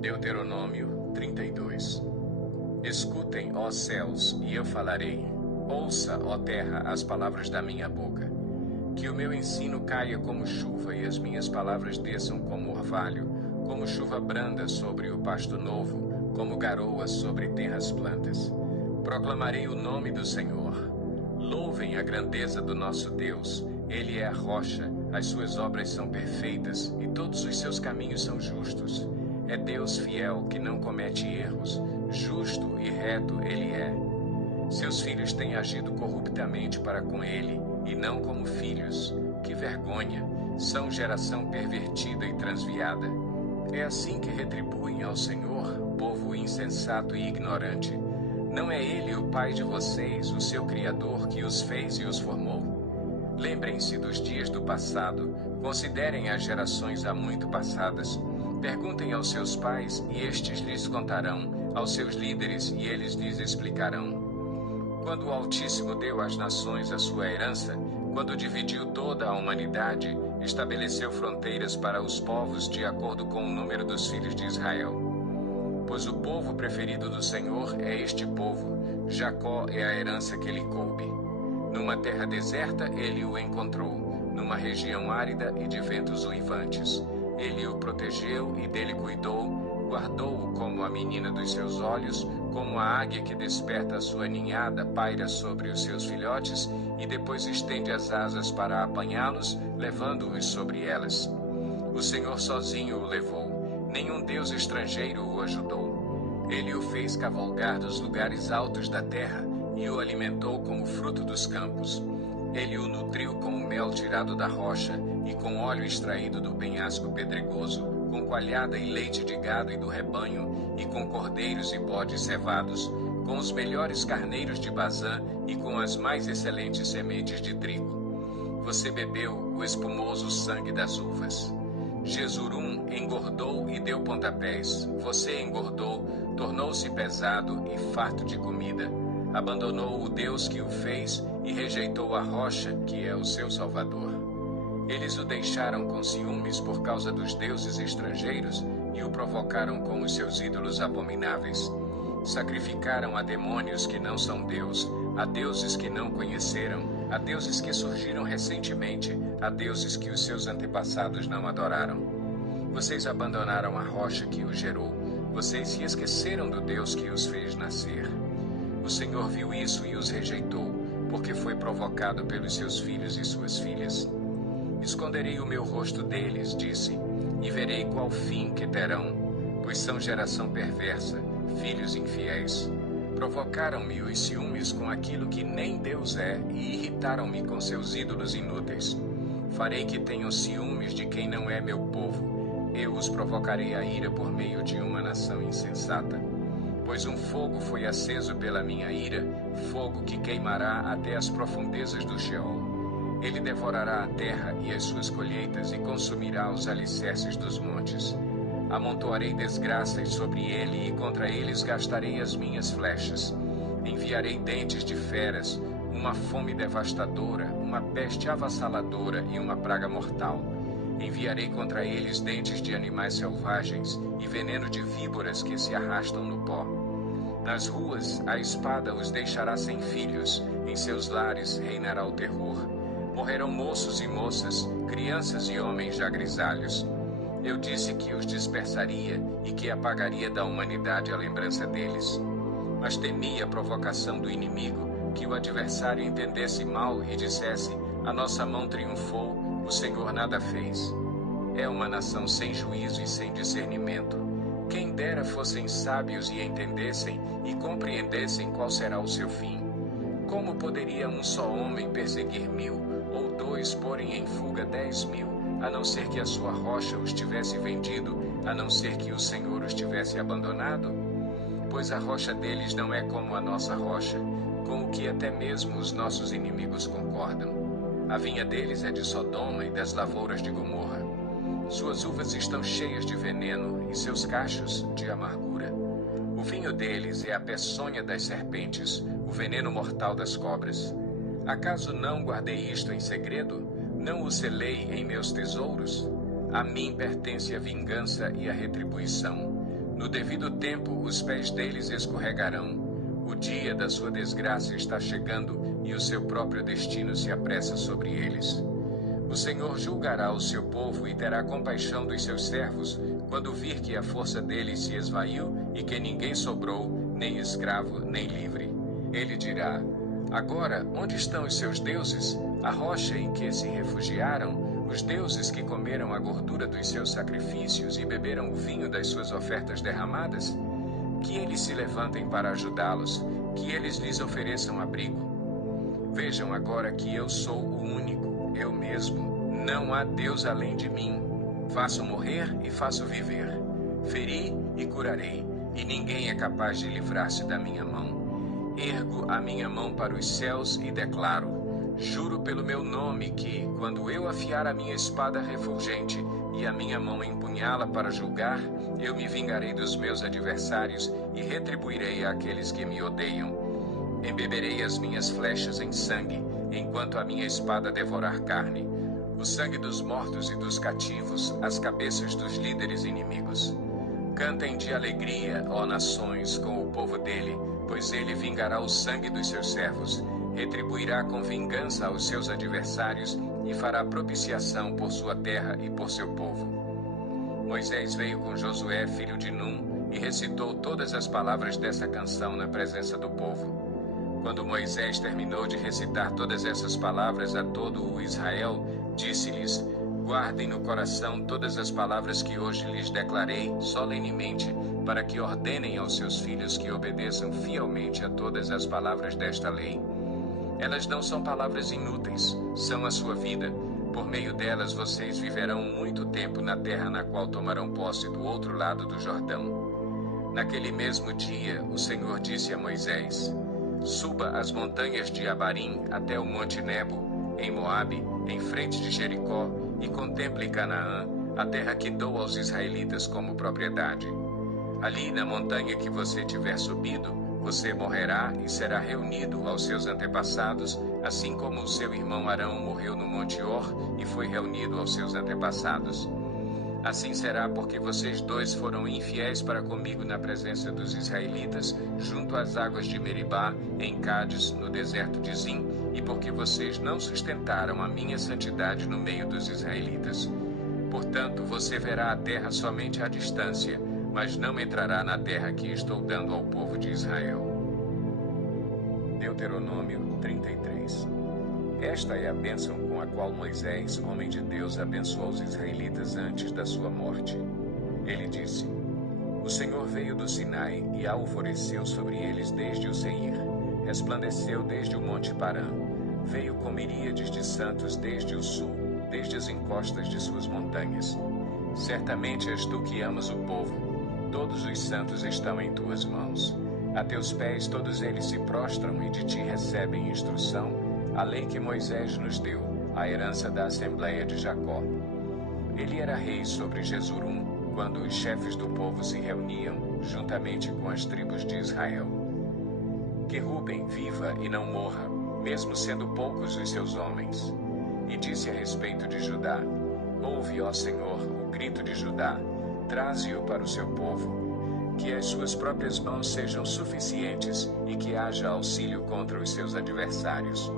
Deuteronômio 32. Escutem, ó céus, e eu falarei. Ouça, ó terra, as palavras da minha boca. Que o meu ensino caia como chuva e as minhas palavras desçam como orvalho, como chuva branda sobre o pasto novo, como garoa sobre tenras plantas. Proclamarei o nome do Senhor. Louvem a grandeza do nosso Deus. Ele é a rocha, as suas obras são perfeitas e todos os seus caminhos são justos. É Deus fiel que não comete erros, justo e reto Ele é. Seus filhos têm agido corruptamente para com Ele e não como filhos. Que vergonha! São geração pervertida e transviada. É assim que retribuem ao Senhor, povo insensato e ignorante. Não é Ele o Pai de vocês, o seu Criador, que os fez e os formou? Lembrem-se dos dias do passado, considerem as gerações há muito passadas. Perguntem aos seus pais e estes lhes contarão, aos seus líderes e eles lhes explicarão. Quando o Altíssimo deu às nações a sua herança, quando dividiu toda a humanidade, estabeleceu fronteiras para os povos de acordo com o número dos filhos de Israel. Pois o povo preferido do Senhor é este povo, Jacó é a herança que lhe coube. Numa terra deserta ele o encontrou, numa região árida e de ventos uivantes. Ele o protegeu e dele cuidou, guardou-o como a menina dos seus olhos, como a águia que desperta a sua ninhada, paira sobre os seus filhotes e depois estende as asas para apanhá-los, levando-os sobre elas. O Senhor sozinho o levou, nenhum deus estrangeiro o ajudou. Ele o fez cavalgar dos lugares altos da terra e o alimentou como fruto dos campos. Ele o nutriu com o mel tirado da rocha e com óleo extraído do penhasco pedregoso, com coalhada e leite de gado e do rebanho, e com cordeiros e bodes cevados, com os melhores carneiros de Bazã e com as mais excelentes sementes de trigo. Você bebeu o espumoso sangue das uvas. Jesurum engordou e deu pontapés. Você engordou, tornou-se pesado e farto de comida. Abandonou o Deus que o fez e rejeitou a rocha, que é o seu Salvador. Eles o deixaram com ciúmes por causa dos deuses estrangeiros e o provocaram com os seus ídolos abomináveis. Sacrificaram a demônios que não são Deus, a deuses que não conheceram, a deuses que surgiram recentemente, a deuses que os seus antepassados não adoraram. Vocês abandonaram a rocha que os gerou. Vocês se esqueceram do Deus que os fez nascer. O Senhor viu isso e os rejeitou, porque foi provocado pelos seus filhos e suas filhas. Esconderei o meu rosto deles, disse, e verei qual fim que terão, pois são geração perversa, filhos infiéis. Provocaram-me os ciúmes com aquilo que nem Deus é e irritaram-me com seus ídolos inúteis. Farei que tenham ciúmes de quem não é meu povo. Eu os provocarei a ira por meio de uma nação insensata. Pois um fogo foi aceso pela minha ira, fogo que queimará até as profundezas do Sheol. Ele devorará a terra e as suas colheitas e consumirá os alicerces dos montes. Amontoarei desgraças sobre ele e contra eles gastarei as minhas flechas. Enviarei dentes de feras, uma fome devastadora, uma peste avassaladora e uma praga mortal. Enviarei contra eles dentes de animais selvagens e veneno de víboras que se arrastam no pó. Nas ruas, a espada os deixará sem filhos, em seus lares reinará o terror. Morrerão moços e moças, crianças e homens já grisalhos. Eu disse que os dispersaria e que apagaria da humanidade a lembrança deles. Mas temi a provocação do inimigo, que o adversário entendesse mal e dissesse: a nossa mão triunfou, o Senhor nada fez. É uma nação sem juízo e sem discernimento. Quem dera fossem sábios e entendessem e compreendessem qual será o seu fim. Como poderia um só homem perseguir 1000, ou 2 porem em fuga 10.000, a não ser que a sua rocha os tivesse vendido, a não ser que o Senhor os tivesse abandonado? Pois a rocha deles não é como a nossa rocha, com o que até mesmo os nossos inimigos concordam. A vinha deles é de Sodoma e das lavouras de Gomorra. Suas uvas estão cheias de veneno e seus cachos de amargura. O vinho deles é a peçonha das serpentes, o veneno mortal das cobras. Acaso não guardei isto em segredo? Não o selei em meus tesouros? A mim pertence a vingança e a retribuição. No devido tempo, os pés deles escorregarão. O dia da sua desgraça está chegando e o seu próprio destino se apressa sobre eles. O Senhor julgará o seu povo e terá compaixão dos seus servos, quando vir que a força deles se esvaiu e que ninguém sobrou, nem escravo, nem livre. Ele dirá: agora, onde estão os seus deuses? A rocha em que se refugiaram? Os deuses que comeram a gordura dos seus sacrifícios e beberam o vinho das suas ofertas derramadas? Que eles se levantem para ajudá-los, que eles lhes ofereçam abrigo. Vejam agora que eu sou o único, eu mesmo. Não há Deus além de mim. Faço morrer e faço viver. Feri e curarei, e ninguém é capaz de livrar-se da minha mão. Ergo a minha mão para os céus e declaro: juro pelo meu nome que, quando eu afiar a minha espada refulgente e a minha mão empunhá-la para julgar, eu me vingarei dos meus adversários e retribuirei àqueles que me odeiam. Embeberei as minhas flechas em sangue, enquanto a minha espada devorar carne. O sangue dos mortos e dos cativos, as cabeças dos líderes inimigos. Cantem de alegria, ó nações, com o povo dele, pois ele vingará o sangue dos seus servos, retribuirá com vingança aos seus adversários e fará propiciação por sua terra e por seu povo. Moisés veio com Josué, filho de Num, e recitou todas as palavras dessa canção na presença do povo. Quando Moisés terminou de recitar todas essas palavras a todo o Israel, disse-lhes: guardem no coração todas as palavras que hoje lhes declarei solenemente, para que ordenem aos seus filhos que obedeçam fielmente a todas as palavras desta lei. Elas não são palavras inúteis, são a sua vida. Por meio delas vocês viverão muito tempo na terra na qual tomarão posse do outro lado do Jordão. Naquele mesmo dia, o Senhor disse a Moisés: suba as montanhas de Abarim até o monte Nebo, em Moabe, em frente de Jericó, e contemple Canaã, a terra que dou aos israelitas como propriedade. Ali na montanha que você tiver subido, você morrerá e será reunido aos seus antepassados, assim como o seu irmão Arão morreu no Monte Hor e foi reunido aos seus antepassados. Assim será porque vocês dois foram infiéis para comigo na presença dos israelitas, junto às águas de Meribá, em Cádiz, no deserto de Zim, e porque vocês não sustentaram a minha santidade no meio dos israelitas. Portanto, você verá a terra somente à distância, mas não entrará na terra que estou dando ao povo de Israel. Deuteronômio 33. Esta é a bênção com a qual Moisés, homem de Deus, abençoou os israelitas antes da sua morte. Ele disse: o Senhor veio do Sinai e alvoreceu sobre eles desde o Seir, resplandeceu desde o monte Parã, veio com miríades de santos desde o sul, desde as encostas de suas montanhas. Certamente és tu que amas o povo. Todos os santos estão em tuas mãos. A teus pés todos eles se prostram e de ti recebem instrução, a lei que Moisés nos deu, a herança da Assembleia de Jacó. Ele era rei sobre Jesurum, quando os chefes do povo se reuniam, juntamente com as tribos de Israel. Que Ruben viva e não morra, mesmo sendo poucos os seus homens. E disse a respeito de Judá: ouve, ó Senhor, o grito de Judá, traze-o para o seu povo, que as suas próprias mãos sejam suficientes e que haja auxílio contra os seus adversários.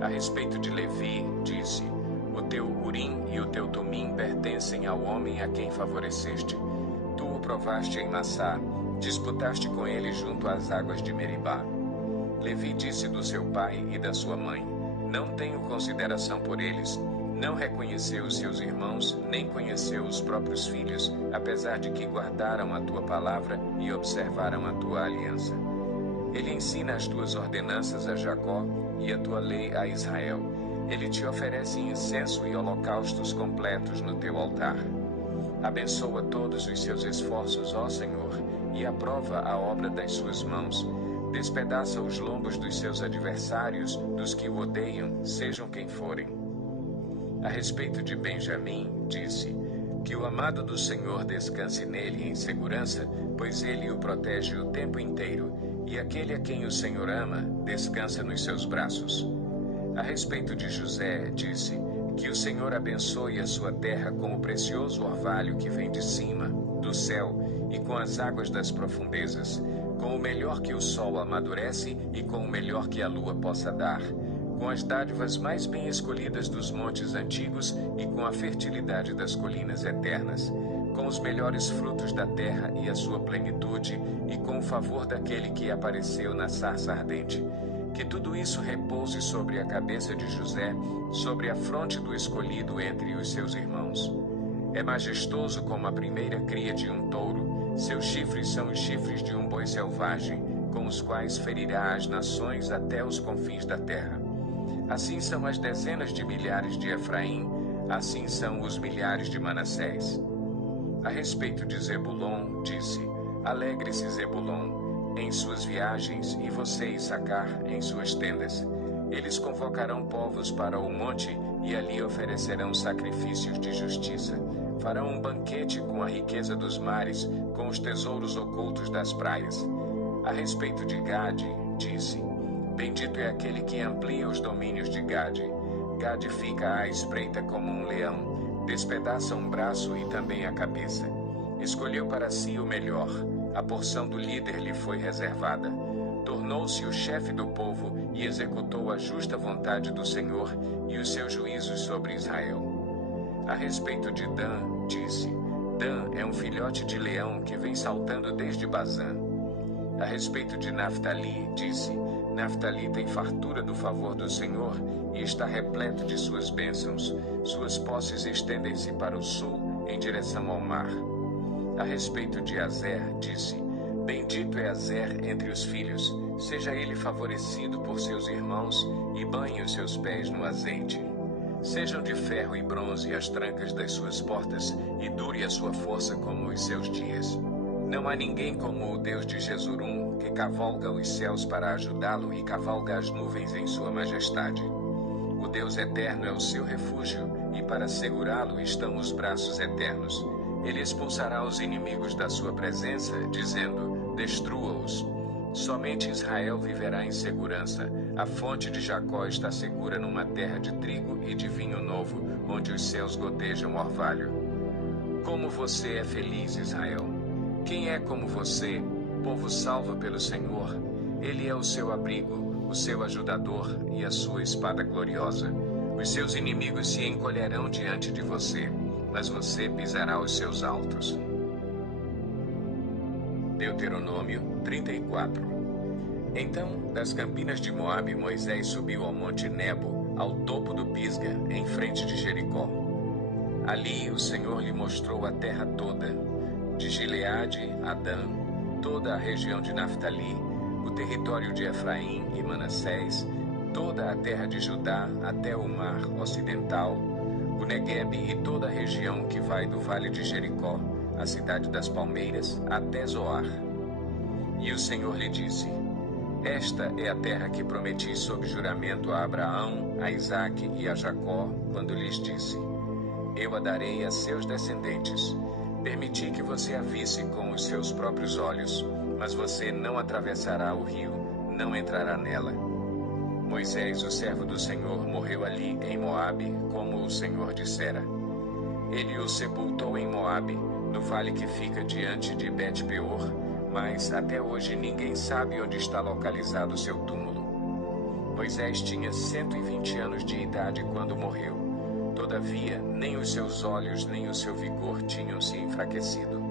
A respeito de Levi, disse: o teu Urim e o teu Tumim pertencem ao homem a quem favoreceste. Tu o provaste em Massá, disputaste com ele junto às águas de Meribá. Levi disse do seu pai e da sua mãe: não tenho consideração por eles. Não reconheceu os seus irmãos, nem conheceu os próprios filhos, apesar de que guardaram a tua palavra e observaram a tua aliança. Ele ensina as tuas ordenanças a Jacó e a tua lei a Israel. Ele te oferece incenso e holocaustos completos no teu altar. Abençoa todos os seus esforços, ó Senhor, e aprova a obra das suas mãos. Despedaça os lombos dos seus adversários, dos que o odeiam, sejam quem forem. A respeito de Benjamim, disse: que o amado do Senhor descanse nele em segurança, pois ele o protege o tempo inteiro, e aquele a quem o Senhor ama, descansa nos seus braços. A respeito de José, disse: Que o Senhor abençoe a sua terra com o precioso orvalho que vem de cima, do céu, e com as águas das profundezas, com o melhor que o sol amadurece e com o melhor que a lua possa dar, com as dádivas mais bem escolhidas dos montes antigos e com a fertilidade das colinas eternas, com os melhores frutos da terra e a sua plenitude, e com o favor daquele que apareceu na sarça ardente. Que tudo isso repouse sobre a cabeça de José, sobre a fronte do escolhido entre os seus irmãos. É majestoso como a primeira cria de um touro, seus chifres são os chifres de um boi selvagem, com os quais ferirá as nações até os confins da terra. Assim são as dezenas de milhares de Efraim, assim são os milhares de Manassés. A respeito de Zebulon, disse: Alegre-se Zebulon em suas viagens, e você, Issacar, em suas tendas. Eles convocarão povos para o monte, e ali oferecerão sacrifícios de justiça. Farão um banquete com a riqueza dos mares, com os tesouros ocultos das praias. A respeito de Gade, disse: Bendito é aquele que amplia os domínios de Gade. Gade fica à espreita como um leão, despedaça um braço e também a cabeça. Escolheu para si o melhor. A porção do líder lhe foi reservada. Tornou-se o chefe do povo e executou a justa vontade do Senhor e os seus juízos sobre Israel. A respeito de Dan, disse: Dan é um filhote de leão que vem saltando desde Bazã. A respeito de Naftali, disse: Naftali tem fartura do favor do Senhor e está repleto de suas bênçãos. Suas posses estendem-se para o sul, em direção ao mar. A respeito de Azer, disse: Bendito é Azer entre os filhos, seja ele favorecido por seus irmãos e banhe os seus pés no azeite. Sejam de ferro e bronze as trancas das suas portas e dure a sua força como os seus dias. Não há ninguém como o Deus de Jesurum, que cavalga os céus para ajudá-lo e cavalga as nuvens em sua majestade. O Deus eterno é o seu refúgio, e para segurá-lo estão os braços eternos. Ele expulsará os inimigos da sua presença, dizendo: Destrua-os. Somente Israel viverá em segurança. A fonte de Jacó está segura numa terra de trigo e de vinho novo, onde os céus gotejam orvalho. Como você é feliz, Israel! Quem é como você, povo salvo pelo Senhor? Ele é o seu abrigo, o seu ajudador e a sua espada gloriosa. Os seus inimigos se encolherão diante de você, mas você pisará os seus altos. Deuteronômio 34. Então, das campinas de Moabe, Moisés subiu ao monte Nebo, ao topo do Pisga, em frente de Jericó. Ali o Senhor lhe mostrou a terra toda, de Gileade a Dan, toda a região de Naftali, o território de Efraim e Manassés, toda a terra de Judá até o mar ocidental, o Neguebe e toda a região que vai do vale de Jericó, a cidade das palmeiras, até Zoar. E o Senhor lhe disse: Esta é a terra que prometi sob juramento a Abraão, a Isaque e a Jacó, quando lhes disse: Eu a darei a seus descendentes. Permiti que você a visse com os seus próprios olhos, mas você não atravessará o rio, não entrará nela. Moisés, o servo do Senhor, morreu ali em Moabe, como o Senhor dissera. Ele o sepultou em Moabe, no vale que fica diante de Bet-peor, mas até hoje ninguém sabe onde está localizado seu túmulo. Moisés tinha 120 anos de idade quando morreu. Todavia, nem os seus olhos nem o seu vigor tinham se enfraquecido.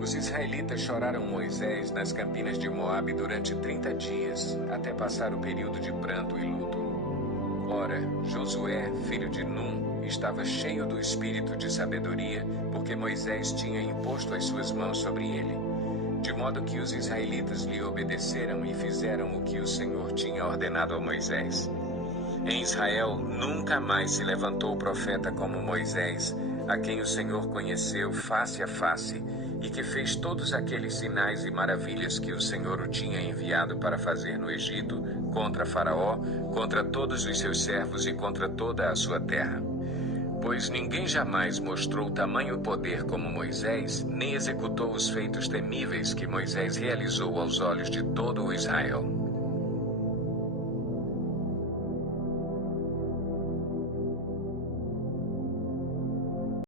Os israelitas choraram Moisés nas campinas de Moabe durante 30 dias, até passar o período de pranto e luto. Ora, Josué, filho de Num, estava cheio do espírito de sabedoria, porque Moisés tinha imposto as suas mãos sobre ele, de modo que os israelitas lhe obedeceram e fizeram o que o Senhor tinha ordenado a Moisés. Em Israel nunca mais se levantou profeta como Moisés, a quem o Senhor conheceu face a face, e que fez todos aqueles sinais e maravilhas que o Senhor o tinha enviado para fazer no Egito, contra Faraó, contra todos os seus servos e contra toda a sua terra. Pois ninguém jamais mostrou tamanho poder como Moisés, nem executou os feitos temíveis que Moisés realizou aos olhos de todo o Israel.